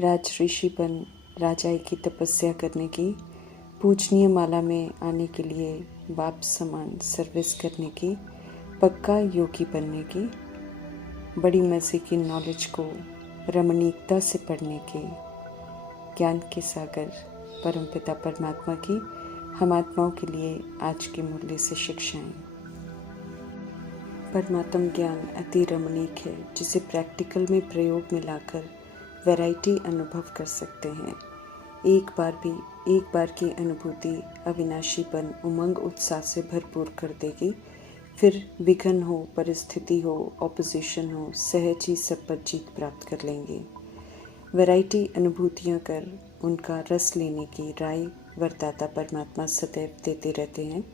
राज ऋषि बन राजाई की तपस्या करने की, पूजनीय माला में आने के लिए बाप समान सर्विस करने की, पक्का योगी बनने की, बड़ी मज़े की नॉलेज को रमणीकता से पढ़ने की, ज्ञान के सागर परमपिता परमात्मा की हम आत्माओं के लिए आज के मूल्य से शिक्षाएं। परमात्म ज्ञान अति रमणीक है, जिसे प्रैक्टिकल में प्रयोग में लाकर वैरायटी अनुभव कर सकते हैं। एक बार की अनुभूति अविनाशीपन उमंग उत्साह से भरपूर कर देगी। फिर विघ्न हो, परिस्थिति हो, ऑपोजिशन हो, सहज ही सब पर जीत प्राप्त कर लेंगे। वैरायटी अनुभूतियाँ कर उनका रस लेने की राय वरदाता परमात्मा सदैव देते रहते हैं।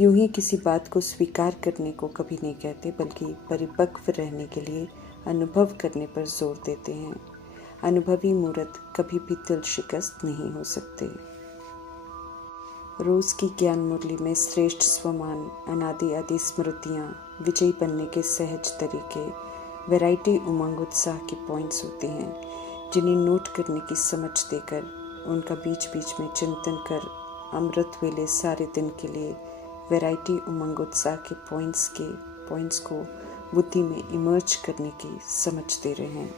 यूं ही किसी बात को स्वीकार करने को कभी नहीं कहते, बल्कि परिपक्व रहने के लिए अनुभव करने पर जोर देते हैं। अनुभवी मूर्त कभी भी दिल शिकस्त नहीं हो सकते। रोज की ज्ञान मुरली में श्रेष्ठ स्वमान, अनादि आदि स्मृतियाँ, विजयी बनने के सहज तरीके, वैरायटी उमंग उत्साह के पॉइंट्स होते हैं, जिन्हें नोट करने की समझ देकर उनका बीच बीच में चिंतन कर अमृत वेले सारे दिन के लिए वैरायटी उमंग उत्साह के पॉइंट्स को बुद्धि में इमर्ज करने की समझ दे रहे हैं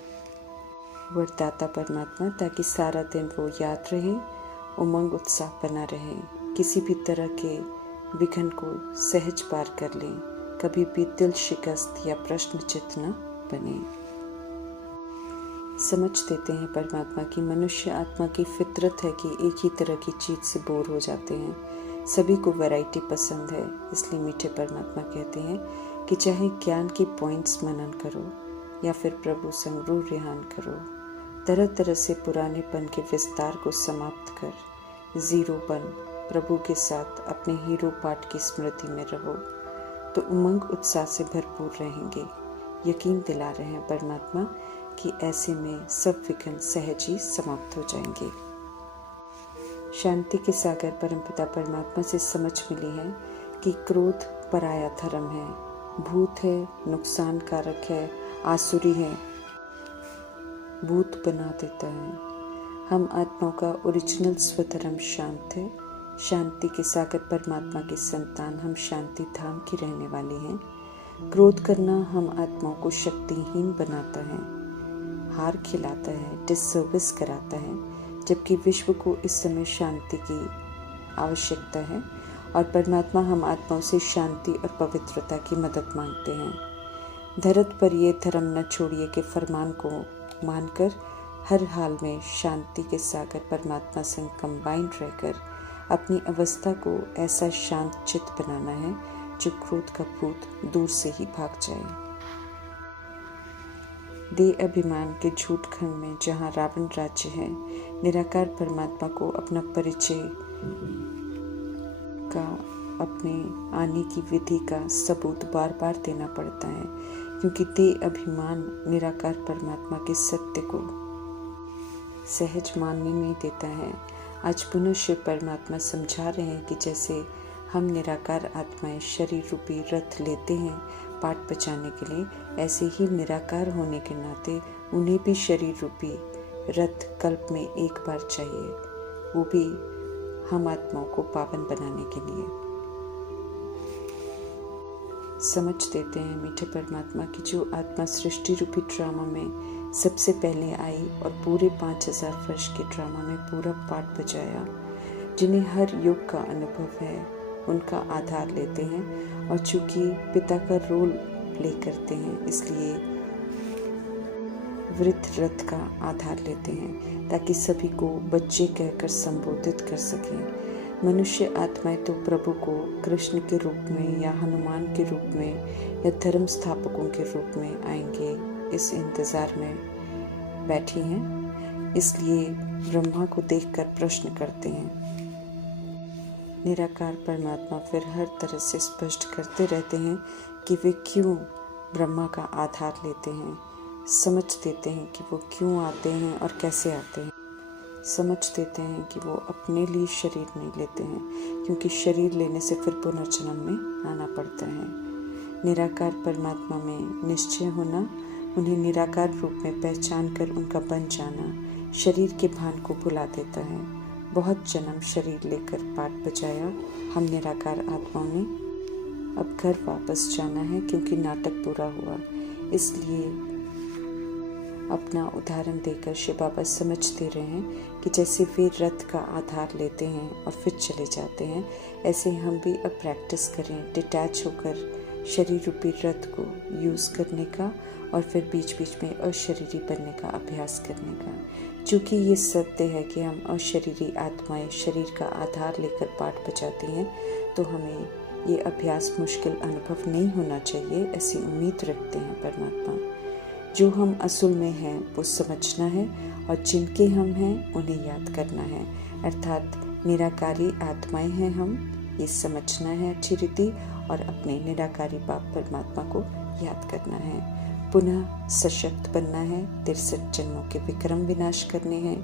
वरदाता परमात्मा, ताकि सारा दिन वो याद रहे, उमंग उत्साह बना रहे, किसी भी तरह के विघ्न को सहज पार कर लें, कभी भी दिल शिकस्त या प्रश्नचित्त न बने। समझ देते हैं परमात्मा की मनुष्य आत्मा की फितरत है कि एक ही तरह की चीज़ से बोर हो जाते हैं। सभी को वैरायटी पसंद है, इसलिए मीठे परमात्मा कहते हैं कि चाहे ज्ञान की पॉइंट्स मनन करो या फिर प्रभु संग रूह रिहान करो, तरह तरह से पुरानेपन के विस्तार को समाप्त कर जीरो बन प्रभु के साथ अपने हीरो पाठ की स्मृति में रहो, तो उमंग उत्साह से भरपूर रहेंगे। यकीन दिला रहे हैं परमात्मा कि ऐसे में सब विघ्न सहज ही समाप्त हो जाएंगे। शांति के सागर परमपिता परमात्मा से समझ मिली है कि क्रोध पराया धर्म है, भूत है, नुकसान कारक है, आसुरी है, भूत बना देता है। हम आत्माओं का ओरिजिनल स्वधर्म शांत है। शांति के सागर परमात्मा की संतान हम शांति धाम की रहने वाले हैं। क्रोध करना हम आत्माओं को शक्तिहीन बनाता है, हार खिलाता है, डिससर्विस कराता है, जबकि विश्व को इस समय शांति की आवश्यकता है और परमात्मा हम आत्माओं से शांति और पवित्रता की मदद मांगते हैं। धरत पर ये धर्म न छोड़िए के फरमान को मानकर हर हाल में शांति के सागर परमात्मा संग कंबाइंड रहकर अपनी अवस्था को ऐसा शांत चित्त बनाना है जो क्रोध का भूत दूर से ही भाग जाए। देह अभिमान के झूठ खंड में जहाँ रावण राज्य है, निराकार परमात्मा को अपना परिचय का, अपने आने की विधि का सबूत बार बार देना पड़ता है, क्योंकि देह अभिमान निराकार परमात्मा के सत्य को सहज मानने नहीं देता है। आज पुनः शिव परमात्मा समझा रहे हैं कि जैसे हम निराकार आत्माएं शरीर रूपी रथ लेते हैं पाठ बचाने के लिए, ऐसे ही निराकार होने के नाते उन्हें भी शरीर रूपी रथ कल्प में एक बार चाहिए, वो भी हम आत्माओं को पावन बनाने के लिए। समझ देते हैं मीठे परमात्मा की जो आत्मा सृष्टि रूपी ड्रामा में सबसे पहले आई और पूरे 5000 वर्ष के ड्रामा में पूरा पाठ बजाया, जिन्हें हर युग का अनुभव है, उनका आधार लेते हैं। और चूंकि पिता का रोल प्ले करते हैं, इसलिए वृद्ध रथ का आधार लेते हैं, ताकि सभी को बच्चे कहकर संबोधित कर सकें। मनुष्य आत्माएं तो प्रभु को कृष्ण के रूप में या हनुमान के रूप में या धर्म स्थापकों के रूप में आएंगे, इस इंतजार में बैठी हैं। इसलिए ब्रह्मा को देखकर प्रश्न करते हैं। निराकार परमात्मा फिर हर तरह से स्पष्ट करते रहते हैं कि वे क्यों ब्रह्मा का आधार लेते हैं, समझ देते हैं कि वो क्यों आते हैं और कैसे आते हैं, समझ देते हैं कि वो अपने लिए शरीर नहीं लेते हैं, क्योंकि शरीर लेने से फिर पुनर्जन्म में आना पड़ता है। निराकार परमात्मा में निश्चय होना, उन्हें निराकार रूप में पहचान कर उनका बन जाना, शरीर के भान को भुला देता है। बहुत जन्म शरीर लेकर पाठ बजाया हम निराकार आत्माओं ने, अब घर वापस जाना है क्योंकि नाटक पूरा हुआ। इसलिए अपना उदाहरण देकर शिव बाबा समझ दे रहे हैं कि जैसे वे रथ का आधार लेते हैं और फिर चले जाते हैं, ऐसे हम भी अब प्रैक्टिस करें डिटैच होकर शरीर रूपी रथ को यूज़ करने का और फिर बीच बीच में अशरीरी बनने का अभ्यास करने का। चूँकि ये सत्य है कि हम अशरीरी आत्माएं शरीर का आधार लेकर पाठ बजाती हैं, तो हमें ये अभ्यास मुश्किल अनुभव नहीं होना चाहिए, ऐसी उम्मीद रखते हैं परमात्मा। जो हम असल में हैं वो समझना है और जिनके हम हैं उन्हें याद करना है, अर्थात निराकारी आत्माएं हैं हम, ये समझना है अच्छी रीति और अपने निराकारी बाप परमात्मा को याद करना है। पुनः सशक्त बनना है, 63 जन्मों के विक्रम विनाश करने हैं,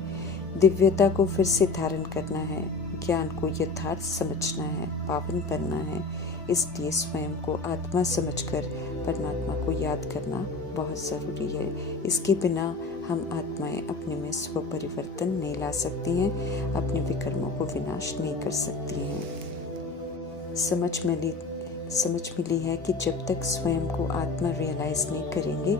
दिव्यता को फिर से धारण करना है, ज्ञान को यथार्थ समझना है, पावन बनना है। इसलिए स्वयं को आत्मा समझकर परमात्मा को याद करना बहुत ज़रूरी है। इसके बिना हम आत्माएं अपने में स्व परिवर्तन नहीं ला सकती हैं, अपने विकर्मों को विनाश नहीं कर सकती हैं। समझ मिली है कि जब तक स्वयं को आत्मा रियलाइज नहीं करेंगे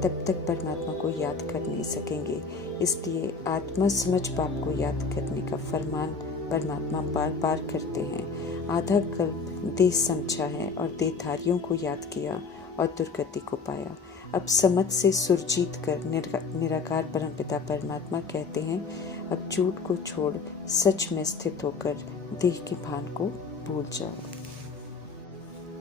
तब तक परमात्मा को याद कर नहीं सकेंगे। इसलिए आत्मा समझ बाप को याद करने का फरमान परमात्मा बार बार करते हैं। आधा कल्प देह समझा है और देहधारियों को याद किया और दुर्गति को पाया। अब समझ से सुर जीत कर निराकार परमपिता परमात्मा कहते हैं, अब झूठ को छोड़ सच में स्थित होकर देह के भान को भूल जाओ,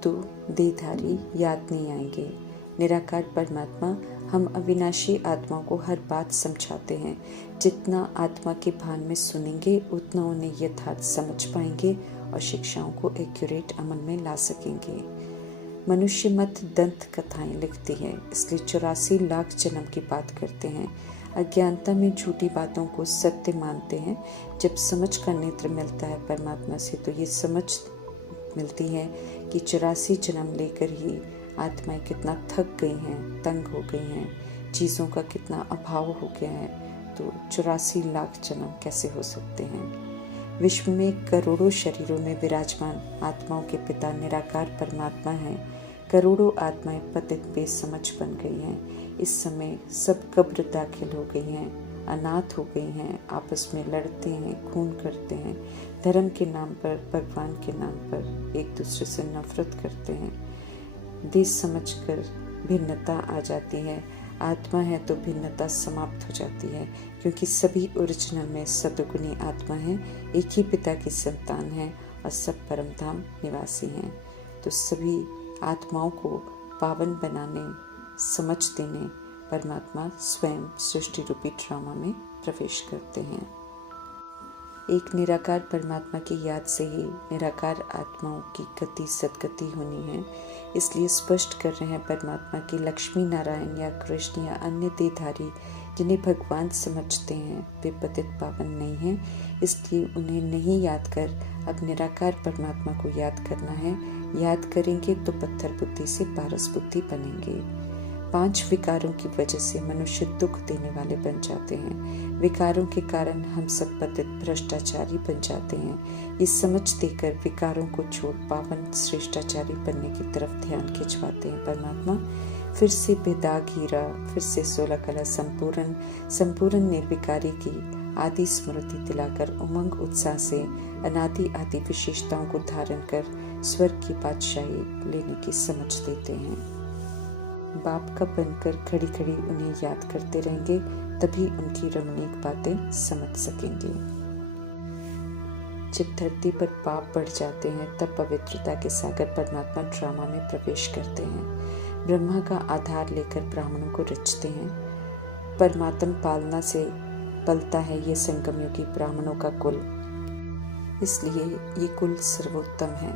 तो देहधारी याद नहीं आएंगे। निराकार परमात्मा हम अविनाशी आत्माओं को हर बात समझाते हैं। जितना आत्मा के भान में सुनेंगे उतना उन्हें यथार्थ समझ पाएंगे और शिक्षाओं को एक्यूरेट अमल में ला सकेंगे। मनुष्य मत दंत कथाएं लिखती है, इसलिए 84 लाख जन्म की बात करते हैं। अज्ञानता में झूठी बातों को सत्य मानते हैं। जब समझ का नेत्र मिलता है परमात्मा से तो ये समझ मिलती है कि 84 जन्म लेकर ही आत्माएं कितना थक गई हैं, तंग हो गई हैं, चीज़ों का कितना अभाव हो गया है, तो 84 लाख जन्म कैसे हो सकते हैं। विश्व में करोड़ों शरीरों में विराजमान आत्माओं के पिता निराकार परमात्मा हैं। करोड़ों आत्माएं पतित बेसमझ बन गई हैं। इस समय सब कब्र दाखिल हो गई हैं, अनाथ हो गई हैं, आपस में लड़ते हैं, खून करते हैं, धर्म के नाम पर, भगवान के नाम पर एक दूसरे से नफरत करते हैं। देश समझकर भिन्नता आ जाती है। आत्मा है तो भिन्नता समाप्त हो जाती है, क्योंकि सभी ओरिजिनल में सद्गुणी आत्मा है, एक ही पिता की संतान है और सब परम धाम निवासी हैं। तो सभी आत्माओं को पावन बनाने, समझ देने परमात्मा स्वयं सृष्टि रूपी ड्रामा में प्रवेश करते हैं। एक निराकार परमात्मा की याद से ही निराकार आत्माओं की गति सदगति होनी है। इसलिए स्पष्ट कर रहे हैं परमात्मा की लक्ष्मी नारायण या कृष्ण या अन्य देहधारी जिन्हें भगवान समझते हैं वे पतित पावन नहीं हैं। इसलिए उन्हें नहीं याद कर अब निराकार परमात्मा को याद करना है। याद करेंगे तो पत्थर बुद्धि से पारस बुद्धि बनेंगे। 5 विकारों की वजह से मनुष्य दुख देने वाले बन जाते हैं। विकारों के कारण हम सब पतित भ्रष्टाचारी बन जाते हैं। ये समझ देकर विकारों को छोड़ पावन श्रेष्ठाचारी बनने की तरफ ध्यान खिंचवाते हैं परमात्मा। फिर से बेदाग हीरा, फिर से 16 कला संपूर्ण निर्विकारी की आदि स्मृति दिलाकर उमंग उत्साह से अनादि आदि विशेषताओं को धारण कर स्वर्ग की बादशाही लेने की समझ देते हैं। बाप का बनकर खड़ी खड़ी उन्हें याद करते रहेंगे, तभी उनकी रमणीक बातें समझ सकेंगे। जब धरती पर पाप बढ़ जाते हैं तब पवित्रता के सागर परमात्मा ड्रामा में प्रवेश करते हैं। ब्रह्मा का आधार लेकर ब्राह्मणों को रचते हैं। परमात्म पालना से पलता है ये संगमयुगी ब्राह्मणों का कुल, इसलिए ये कुल सर्वोत्तम है।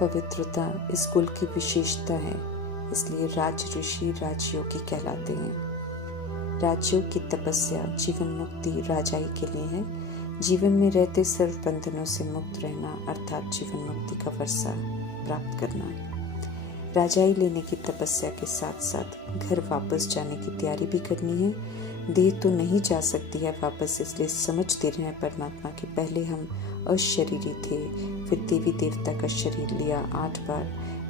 पवित्रता इस कुल की विशेषता है, इसलिए राज ऋषि राजयोगी कहलाते हैं। राजयोग की तपस्या जीवन मुक्ति राजाई के लिए है। जीवन में रहते सर्व बंधनों से मुक्त रहना अर्थात जीवन मुक्ति का वर्षा प्राप्त करना। राजाई लेने की तपस्या के साथ साथ घर वापस जाने की तैयारी भी करनी है। देह तो नहीं जा सकती है वापस, इसलिए समझते रहे परमात्मा की पहले हम अशरीरी थे, फिर देवी देवता का शरीर लिया 8 बार,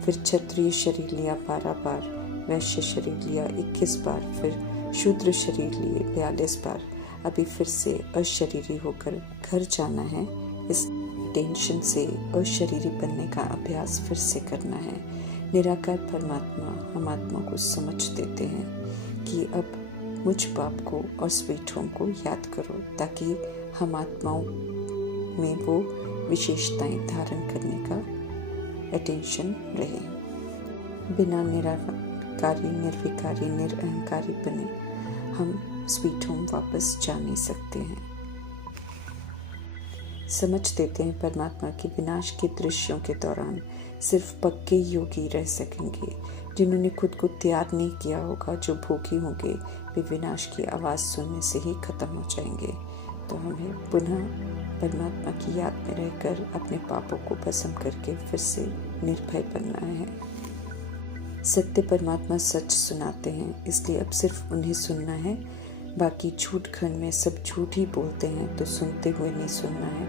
फिर क्षत्रिय शरीर लिया 12 बार, वैश्य शरीर लिया 21 बार, फिर शूद्र शरीर लिए 42 बार। अभी फिर से अशरीरी होकर घर जाना है। इस टेंशन से अशरीरी बनने का अभ्यास फिर से करना है। निराकार परमात्मा हम आत्मा को समझ देते हैं कि अब मुझ पाप को और स्वीट होम को याद करो, ताकि हम आत्माओं में वो विशेषताएं धारण करने का अटेंशन रहे। बिना निराकारी, निर्विकारी, निरअहंकारी बने हम स्वीट होम वापस जा नहीं सकते हैं। समझ देते हैं परमात्मा के विनाश के दृश्यों के दौरान सिर्फ पक्के योगी रह सकेंगे। जिन्होंने खुद को तैयार नहीं किया होगा, जो भूखी होंगे, वे विनाश की आवाज़ सुनने से ही खत्म हो जाएंगे। तो हमें पुनः परमात्मा की याद में रहकर अपने पापों को भस्म करके फिर से निर्भय बनना है। सत्य परमात्मा सच सुनाते हैं, इसलिए अब सिर्फ उन्हें सुनना है। बाकी झूठ खंड में सब झूठ ही बोलते हैं, तो सुनते हुए नहीं सुनना है,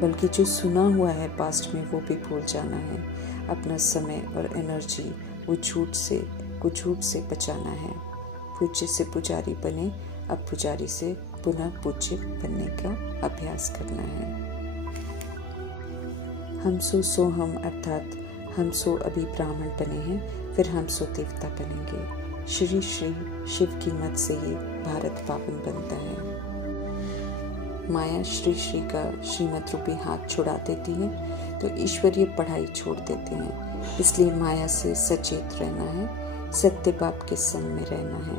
बल्कि जो सुना हुआ है पास्ट में वो भी भूल जाना है। अपना समय और एनर्जी वो झूठ से बचाना है। पूज्य से पुजारी बने, अब पुजारी से पुनः पूज्य बनने का अभ्यास करना है। हम सो हम, अर्थात हम सो अभी ब्राह्मण बने हैं, फिर हम सो देवता बनेंगे। श्री श्री शिव की मत से ही भारत पावन बनता है। माया श्री श्री का श्रीमत रूपी हाथ छुड़ा देती है, तो ईश्वरीय पढ़ाई छोड़ देते हैं। इसलिए माया से सचेत रहना है, सत्य बाप के संग में रहना है।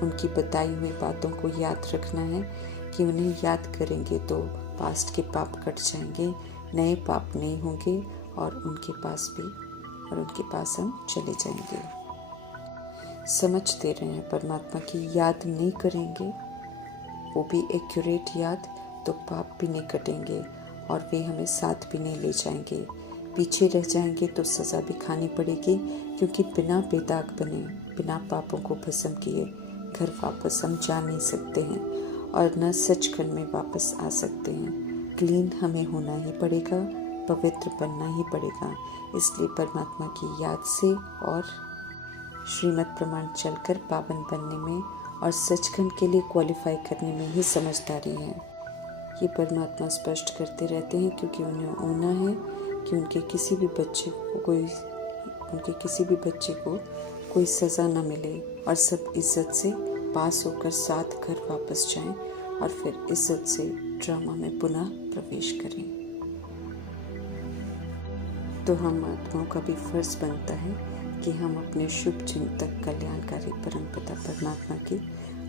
उनकी बताई हुई बातों को याद रखना है कि उन्हें याद करेंगे तो पास्ट के पाप कट जाएंगे, नए पाप नहीं होंगे और उनके पास हम चले जाएंगे। समझते रहे हैं परमात्मा की याद नहीं करेंगे, वो भी एक्यूरेट याद, तो पाप भी नहीं कटेंगे और वे हमें साथ भी नहीं ले जाएंगे। पीछे रह जाएंगे तो सज़ा भी खानी पड़ेगी, क्योंकि बिना बेदाग बने, बिना पापों को भस्म किए घर वापस हम जा नहीं सकते हैं और न सचखंड में वापस आ सकते हैं। क्लीन हमें होना ही पड़ेगा, पवित्र बनना ही पड़ेगा। इसलिए परमात्मा की याद से और श्रीमत प्रमाण चलकर पावन बनने में और सचखंड के लिए क्वालिफाई करने में ही समझदारी है। ये परमात्मा स्पष्ट करते रहते हैं, क्योंकि उन्हें होना है कि उनके किसी भी बच्चे को कोई सज़ा न मिले और सब इज्जत से पास होकर साथ घर वापस जाएं और फिर इज्जत से ड्रामा में पुनः प्रवेश करें। तो हम आत्माओं का भी फर्ज बनता है कि हम अपने शुभ चिंतक कल्याणकारी परमपिता परमात्मा की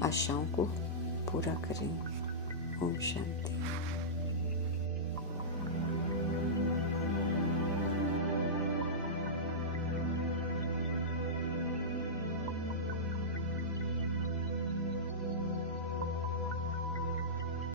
आशाओं को पूरा करें। ओम शांति।